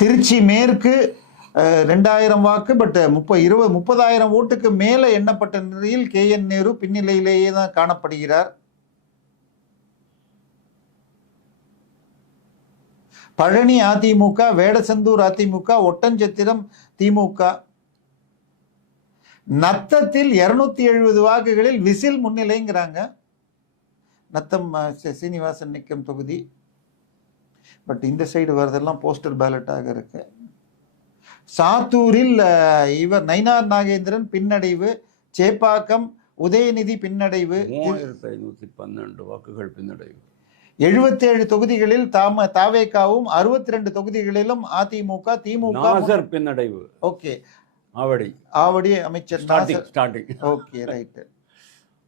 திருச்சி மேற்கு 2000 வாக்கு. பட் 30,000 ஓட்டுக்கு மேல எண்ணப்பட்ட நிலையில் KN நேரு பின்னிலையிலேயே தான் காணப்படுகிறார். பழனி அதிமுக, வேடசந்தூர் அதிமுக, ஒட்டஞ்சத்திரம் திமுக. நத்தத்தில் 270 வாக்குகளில் விசில் முன்னிலைங்கிறாங்க. நத்தம் சீனிவாசன் நிற்கும் தொகுதி. பட் இந்த சைடு வரதெல்லாம் போஸ்டல் பேலட்டாக இருக்கு. சாத்தூரில் இவர் நயினார் நாகேந்திரன் பின்னடைவு. சேப்பாக்கம் உதயநிதி பின்னடைவு. 3512 வாக்குகள் பின்னடைவு. 77 தொகுதிகளில் தாவேகாவும், 62 தொகுதிகளிலும் அதிமுக, திமுக பின்னடைவு. ஓகே. ஆவடி அமைச்சர் starting. Okay, right.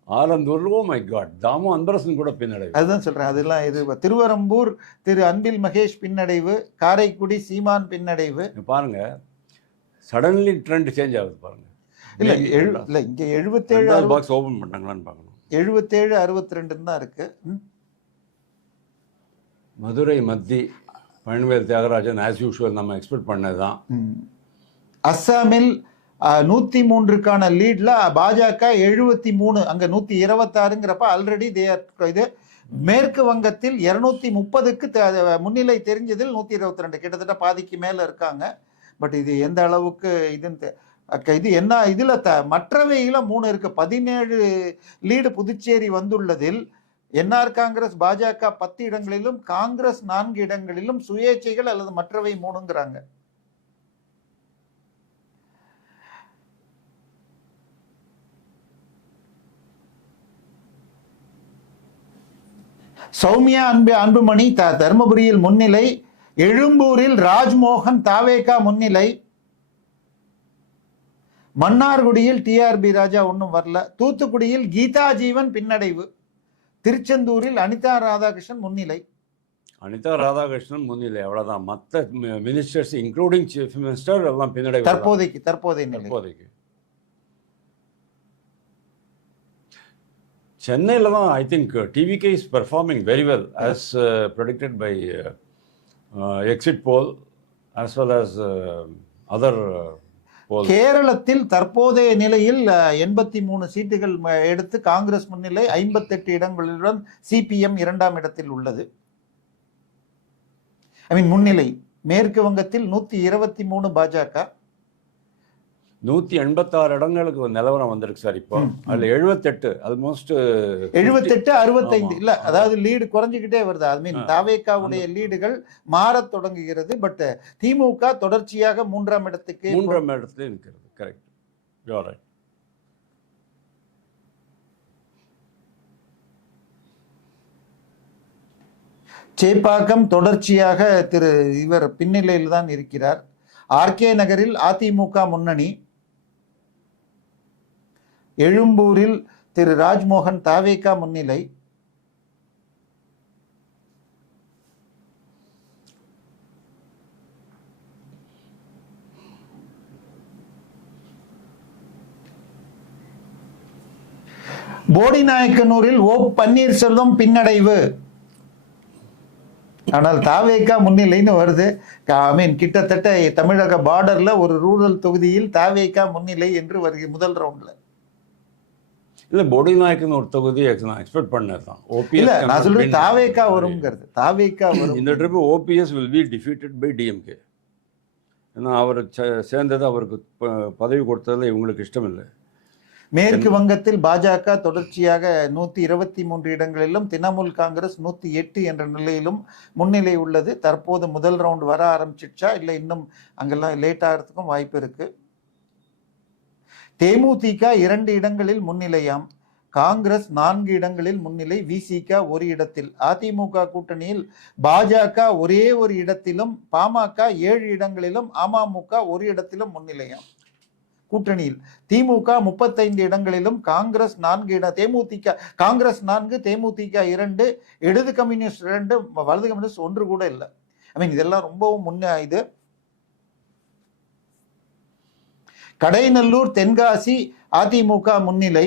Alandur, oh my God, Thamo Anbarasan கூட பின்னடைவு. அதுதான் சொல்றேன். அதெல்லாம் இது. திருவரம்பூர் திரு அன்பில் மகேஷ் பின்னடைவு. காரைக்குடி சீமான் பின்னடைவு. பாருங்க, சடன்லி ட்ரெண்ட் சேஞ்ச் ஆகுது பாருங்க. இல்ல இங்க 77 பாக்ஸ் ஓபன் பண்ணாங்களான்னு பார்க்கணும். 77 62 தான் இருக்கு. மதுரை மத்தி பழனிவேல் தியாகராஜன் ஆஸ் யூஷுவல் நம்ம எக்ஸ்பெக்ட் பண்ணதுதான். அஸ்ஸாமில் 103க்கான லீட்ல பாஜக 73, அங்க 126ங்கிறப்ப ஆல்ரெடி இது. மேற்கு வங்கத்தில் 230க்கு முன்னிலை தெரிஞ்சதில் 122, கிட்டத்தட்ட பாதிக்கு மேல இருக்காங்க. பட் இது எந்த அளவுக்கு இது என்ன, இதுல மற்றவையில 3 இருக்கு. 17 லீடு புதுச்சேரி வந்துள்ளதில் என்ஆர் காங்கிரஸ் பாஜக 10 இடங்களிலும், காங்கிரஸ் 4 இடங்களிலும், சுயேட்சைகள் அல்லது மற்றவை 3ங்கிறாங்க. சௌமியா அன்புமணி தர்மபுரியில் முன்னிலை. எழும்பூரில் ராஜ்மோகன் தாவேகா முன்னிலை. மன்னார்குடியில் டிஆர்பி ராஜா ஒன்றும் வரல. தூத்துக்குடியில் கீதா ஜீவன் பின்னடைவு. திருச்செந்தூரில் அனிதா ராதாகிருஷ்ணன் முன்னிலை. அனிதா ராதாகிருஷ்ணன் முன்னிலை, அவ்வளவுதான். மற்ற மினிஸ்டர்ஸ் இன்க்ளூடிங் சீஃப் மினிஸ்டர் எல்லாம் பின்னடைவு. தற்போதைக்கு சென்னையில் தான் I think TVK is performing very well as predicted by exit poll as well as other polls. கேரளத்தில் தற்போதைய நிலையில் 83 சீட்டுகள் எடுத்து காங்கிரஸ் முன்னிலை, 58 இடங்களுடன் சிபிஎம் 2ஆம் இடத்தில் உள்ளது. முன்னிலை. மேற்கு வங்கத்தில் 123 பாஜக, 186 இடங்களுக்கு நிலவரம் வந்திருக்கு சார். இப்போ அதுல 78 ஆல்மோஸ்ட் 78 65 இல்ல, அதாவது லீடு குறைஞ்சிக்கிட்டே வருது. தாவேகாவுடைய லீடுகள் மாறத் தொடங்குகிறது. பட் திமுக தொடர்ச்சியாக 3ஆம் இடத்துல இருக்கிறது. Correct, you are right. Chepauk தொடர்ச்சியாக இவர் பின்னிலையில் தான் இருக்கிறார். ஆர்கே நகரில் அதிமுக முன்னணி. எழும்பூரில் திரு ராஜ்மோகன் தாவேகா முன்னிலை. போடிநாயக்கனூரில் ஓ பன்னீர்செல்வம் பின்னடைவு. ஆனால் தாவேகா முன்னிலைன்னு வருது. கிட்டத்தட்ட தமிழக பார்டர்ல ஒரு ரூரல் தொகுதியில் தாவேகா முன்னிலை என்று வருகிறது முதல் ரவுண்ட்ல. இல்ல, போடிநாயக்கன் ஒரு தொகுதி எக்ஸ்பெக்ட் பண்ணதான். இல்ல, நான் சொல்றேன் தாவேகா வரும்ங்கிறது. தாவேகா வரும். இந்த trip OPS will be defeated by DMK. ஏன்னா அவர் சேர்ந்தது, அவருக்கு பதவி கொடுத்ததுல இவங்களுக்கு இஷ்டம் இல்லை. மேற்கு வங்கத்தில் பாஜக தொடர்ச்சியாக 123 இடங்களிலும், திரிணாமுல் காங்கிரஸ் 108 என்ற நிலையிலும் முன்னிலை உள்ளது. தற்போது முதல் ரவுண்ட் வர ஆரம்பிச்சிடுச்சா இல்லை இன்னும் அங்கெல்லாம் லேட் ஆகிறதுக்கும் வாய்ப்பு இருக்கு. தேமுதிக 2 இடங்களில் முன்னிலையாம். காங்கிரஸ் 4 இடங்களில் முன்னிலை. விசிக 1 இடத்தில். அதிமுக கூட்டணியில் பாஜக ஒரே ஒரு இடத்திலும், பாமக 7 இடங்களிலும், அமமுக 1 இடத்திலும் முன்னிலையாம். கூட்டணியில் திமுக 35 இடங்களிலும், காங்கிரஸ் 4 இடம், தேமுதிக காங்கிரஸ் 4, தேமுதிக 2, இடது கம்யூனிஸ்ட் 2, வலது கம்யூனிஸ்ட் 1 கூட இல்லை. இதெல்லாம் ரொம்பவும் முன்ன. இது கடைநல்லூர், தென்காசி அதிமுக முன்னிலை.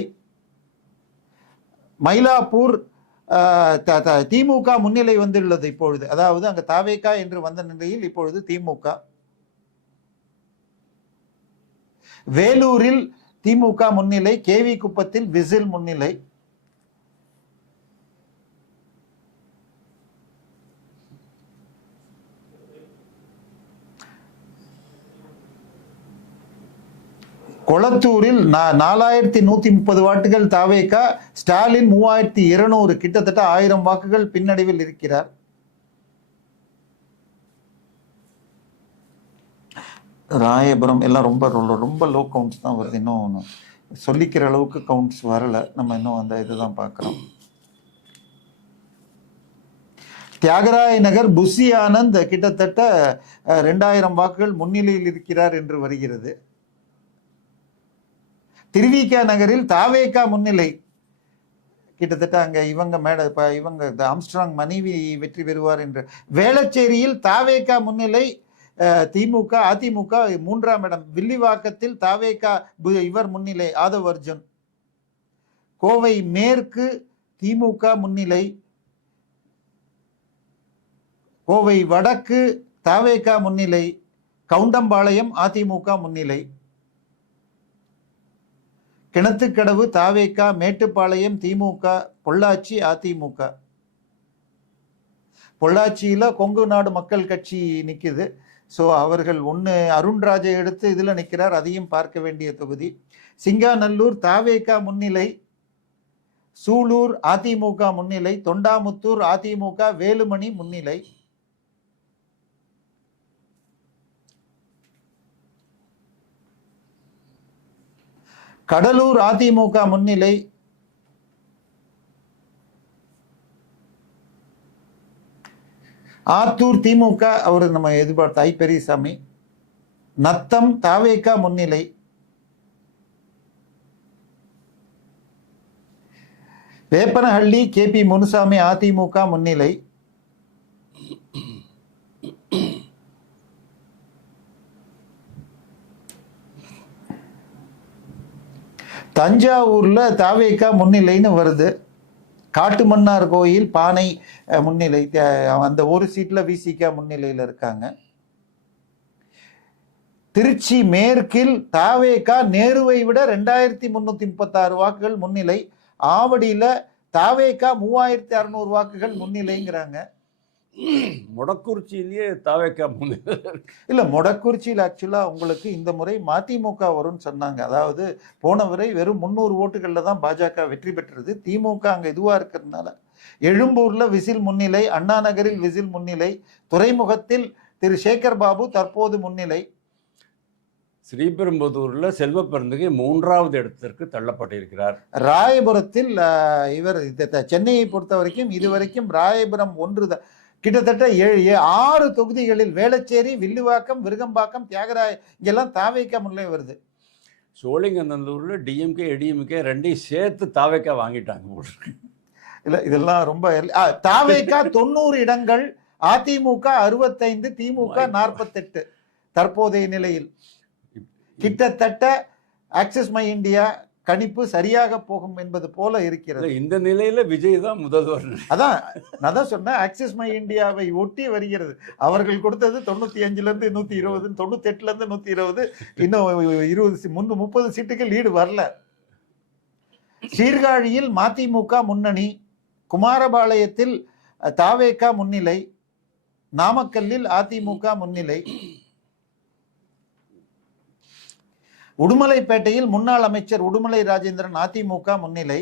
மயிலாப்பூர் திமுக முன்னிலை வந்துள்ளது இப்பொழுது. அதாவது அங்க தாவேகா என்று வந்த நிலையில் இப்பொழுது திமுக. வேலூரில் திமுக முன்னிலை. கேவி குப்பத்தில் விசில் முன்னிலை. கொளத்தூரில் 4130 வாக்குகள் தாவேகா. ஸ்டாலின் 3200, கிட்டத்தட்ட 1000 வாக்குகள் பின்னடைவில் இருக்கிறார். ராயபுரம் எல்லாம் ரொம்ப ரொம்ப லோ கவுண்ட்ஸ் தான் வருது. இன்னும் சொல்லிக்கிற அளவுக்கு கவுண்ட்ஸ் வரல. நம்ம இன்னும் அந்த இதுதான் பார்க்குறோம். தியாகராய நகர் புஷி ஆனந்த் கிட்டத்தட்ட 2000 வாக்குகள் முன்னிலையில் இருக்கிறார் என்று வருகிறது. திருவிக நகரில் தாவேகா முன்னிலை. கிட்டத்தட்ட அங்க இவங்க இவங்க ஆம்ஸ்ட்ராங் மனைவி வெற்றி பெறுவார் என்று. வேளச்சேரியில் தாவேகா முன்னிலை. திமுக அதிமுக 3ஆம் இடம். வில்லிவாக்கத்தில் தாவேகா இவர் முன்னிலை, ஆதவ் அர்ஜுன். கோவை மேற்கு திமுக முன்னிலை. கோவை வடக்கு தாவேகா முன்னிலை. கவுண்டம்பாளையம் அதிமுக முன்னிலை. கிணத்துக்கடவு தாவேகா, மேட்டுப்பாளையம் திமுக, பொள்ளாச்சி அதிமுக. பொள்ளாச்சியில கொங்கு நாடு மக்கள் கட்சி நிக்குது. ஸோ அவர்கள் அருண்ராஜை எடுத்து இதுல நிற்கிறார். அதையும் பார்க்க வேண்டிய தொகுதி. சிங்காநல்லூர் தாவேகா முன்னிலை. சூலூர் அதிமுக முன்னிலை. தொண்டாமுத்தூர் அதிமுக, வேலுமணி முன்னிலை. கடலூர் அதிமுக முன்னிலை. ஆத்தூர் திமுக, அவர் நம்ம எதிர்பார்த்த பெரியசாமி. நத்தம் தாவேகா முன்னிலை. வேப்பனஹள்ளி KP முனுசாமி அதிமுக முன்னிலை. தஞ்சாவூர்ல தாவேகா முன்னிலைன்னு வருது. காட்டுமன்னார் கோயில் பானை முன்னிலை, அந்த ஒரு சீட்ல விசிக முன்னிலையில் இருக்காங்க. திருச்சி மேற்கில் தாவேகா நேருவை விட 2336 வாக்குகள் முன்னிலை. ஆவடியில தாவேகா 3600 வாக்குகள் முன்னிலைங்கிறாங்க. மொடக்குறிச்சியிலேயே தாவேகா முன்னிலை இல்ல, மொடக்குறிச்சியில் ஆக்சுவலா உங்களுக்கு இந்த முறை மதிமுக வரும்னு சொன்னாங்க. அதாவது போன முறை வெறும் 300 ஓட்டுகள்ல தான் பாஜக வெற்றி பெற்றது. திமுக அங்க இதுவா இருக்கிறதுனால. எழும்பூர்ல விசில் முன்னிலை, அண்ணா நகரில் விசில் முன்னிலை, துறைமுகத்தில் திரு சேகர் பாபு தற்போது முன்னிலை. ஸ்ரீபெரும்புதூர்ல செல்வ பெருந்தகை 3வது இடத்திற்கு தள்ளப்பட்டிருக்கிறார். ராயபுரத்தில் இவர் சென்னையை பொறுத்த வரைக்கும் இதுவரைக்கும் ராயபுரம் ஒன்று கிட்டத்தட்ட 6 தொகுதிகளில் வேளச்சேரி, வில்லிவாக்கம், விருகம்பாக்கம், தியாகராய இங்கெல்லாம் தாவேகா முன்னிலை வருது. சோழிங்கநல்லூர்ல டிஎம்கே ஏடிஎம்கே ரெண்டையும் சேர்த்து தாவேகா வாங்கிட்டாங்க. இல்ல, இதெல்லாம் ரொம்ப தாவேகா 90 இடங்கள், அதிமுக 65, திமுக 48 தற்போதைய நிலையில். கிட்டத்தட்ட ஆக்சிஸ் மை இந்தியா கணிப்பு சரியாக போகும் என்பது போல இருக்கிறது. இந்த நிலையில விஜய் தான் முதல்வர். அதான் நான் தான் சொன்னேன், ஆக்சிஸ் மை இந்தியாவை ஒட்டி வருகிறது. அவர்கள் கொடுத்தது 95ல இருந்து 120, 98ல இருந்து 120, இன்னும் 30 சீட்டுக்கு லீடு வரல. சீர்காழியில் மதிமுக முன்னணி, குமாரபாளையத்தில் தாவேகா முன்னிலை, நாமக்கல்லில் அதிமுக முன்னிலை. உடுமலைப்பேட்டையில் முன்னாள் அமைச்சர் உடுமலை ராஜேந்திரன் அதிமுக முன்னிலை.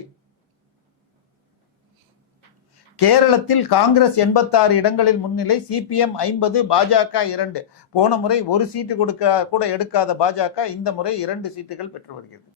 கேரளத்தில் காங்கிரஸ் 86 இடங்களில் முன்னிலை, CPM 50, பாஜக 2. போன முறை ஒரு சீட்டு கூட எடுக்காத பாஜக இந்த முறை 2 சீட்டுகள் பெற்று வருகிறது.